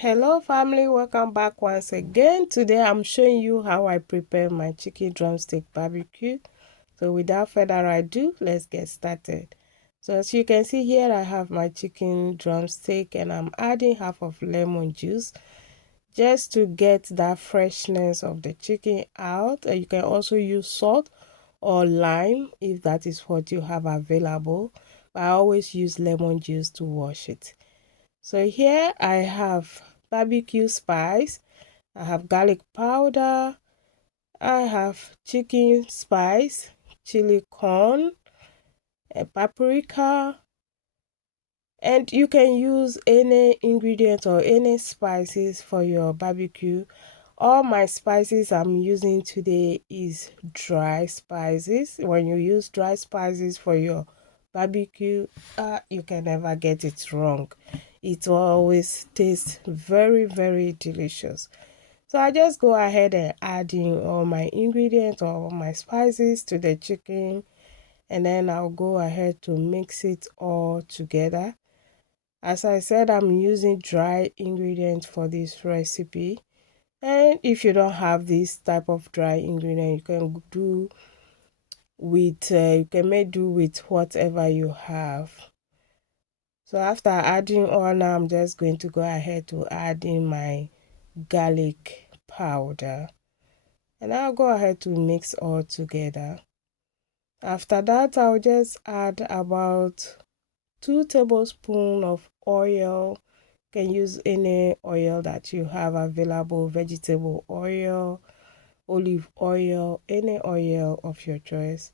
Hello family, welcome back once again. Today I'm showing you how I prepare my chicken drumstick barbecue. So without further ado, let's get started. So as you can see here, I have my chicken drumstick and I'm adding half of lemon juice just to get that freshness of the chicken out. You can also use salt or lime if that is what you have available. But I always use lemon juice to wash it. So here I have barbecue spice, I have garlic powder, I have chicken spice, chili corn, and paprika, and you can use any ingredient or any spices for your barbecue. All my spices I'm using today is dry spices. When you use dry spices for your barbecue, you can never get it wrong. It will always taste very delicious. So I just go ahead and add in all my ingredients or all my spices to the chicken, and then I'll go ahead to mix it all together. As I said, I'm using dry ingredients for this recipe, and if you don't have this type of dry ingredient, you can do with you can make do with whatever you have. So after adding all, now I'm just going to go ahead to add in my garlic powder, and I'll go ahead to mix all together. After that, I'll just add about 2 tablespoons of oil. You can use any oil that you have available, vegetable oil, olive oil, any oil of your choice.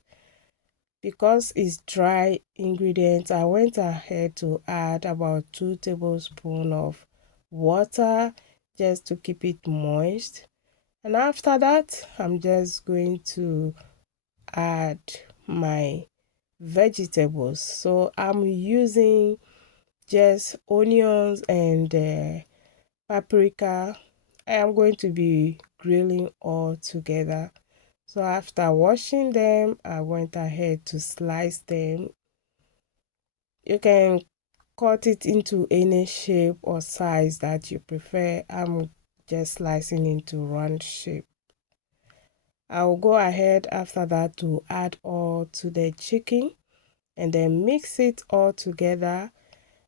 Because it's dry ingredients, I went ahead to add about 2 tablespoons of water just to keep it moist. And after that, I'm just going to add my vegetables. So I'm using just onions and paprika. I am going to be grilling all together. So after washing them, I went ahead to slice them. You can cut it into any shape or size that you prefer. I'm just slicing into round shape. I will go ahead after that to add all to the chicken and then mix it all together,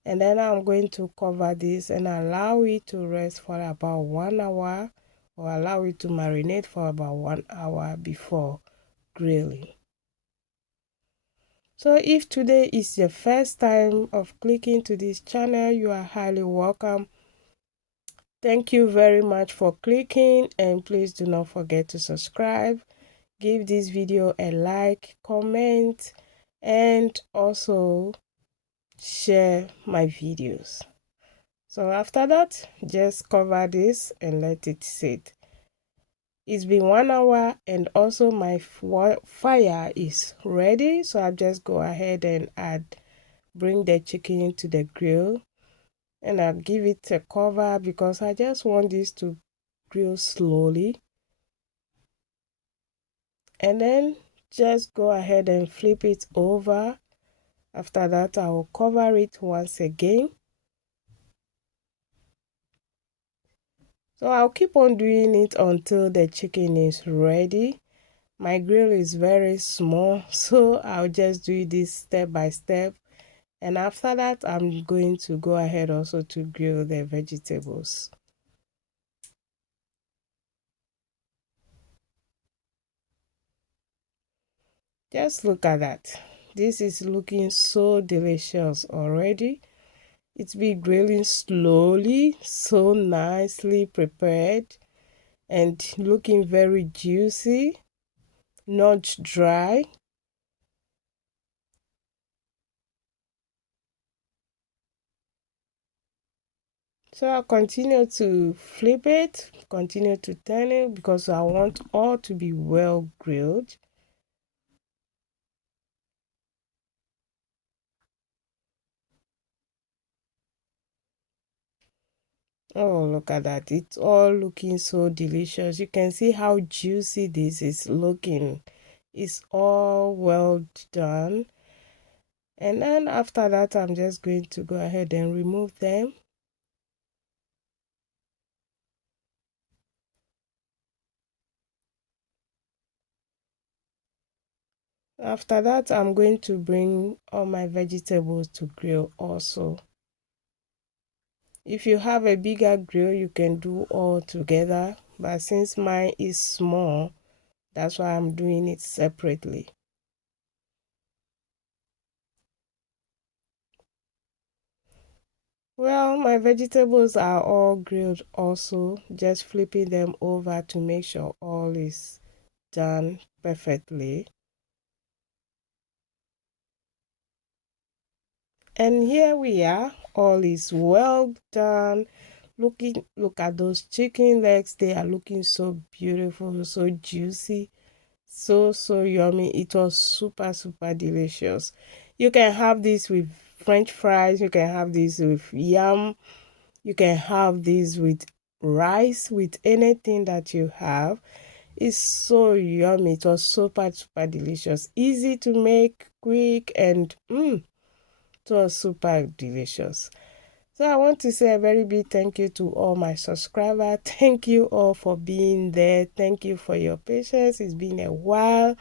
and then I'm going to cover this and allow it to rest for about 1 hour, or allow it to marinate for about 1 hour before grilling. So if today is your first time of clicking to this channel, you are highly welcome. Thank you very much for clicking, and please do not forget to subscribe. Give this video a like, comment, and also share my videos. So after that, just cover this and let it sit. It's been 1 hour, and also my fire is ready. So I'll just go ahead and bring the chicken into the grill, and I'll give it a cover because I just want this to grill slowly. And then just go ahead and flip it over. After that, I will cover it once again. So I'll keep on doing it until the chicken is ready. My grill is very small, so I'll just do this step by step. And after that, I'm going to go ahead also to grill the vegetables. Just look at that. This is looking so delicious already. It's been grilling slowly, so nicely prepared, and looking very juicy, not dry. So I'll continue to flip it, continue to turn it because I want all to be well grilled. Oh, look at that. It's all looking so delicious. You can see how juicy this is looking. It's all well done. And then after that, I'm just going to go ahead and remove them. After that, I'm going to bring all my vegetables to grill also. If you have a bigger grill, you can do all together, but since mine is small, that's why I'm doing it separately. Well, my vegetables are all grilled also, just flipping them over to make sure all is done perfectly. And here we are, all is well done. Look at those chicken legs, they are looking so beautiful, so juicy, so yummy. It was super delicious. You can have this with french fries, you can have this with yam, you can have this with rice, with anything that you have. It's so yummy. It was super delicious, easy to make, quick, and it was super delicious. So I want to say a very big thank you to all my subscribers. Thank you all for being there. Thank you for your patience. It's been a while.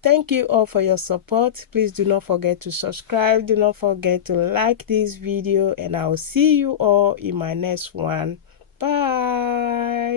Thank you all for your support. Please do not forget to subscribe. Do not forget to like this video, and I'll see you all in my next one. Bye.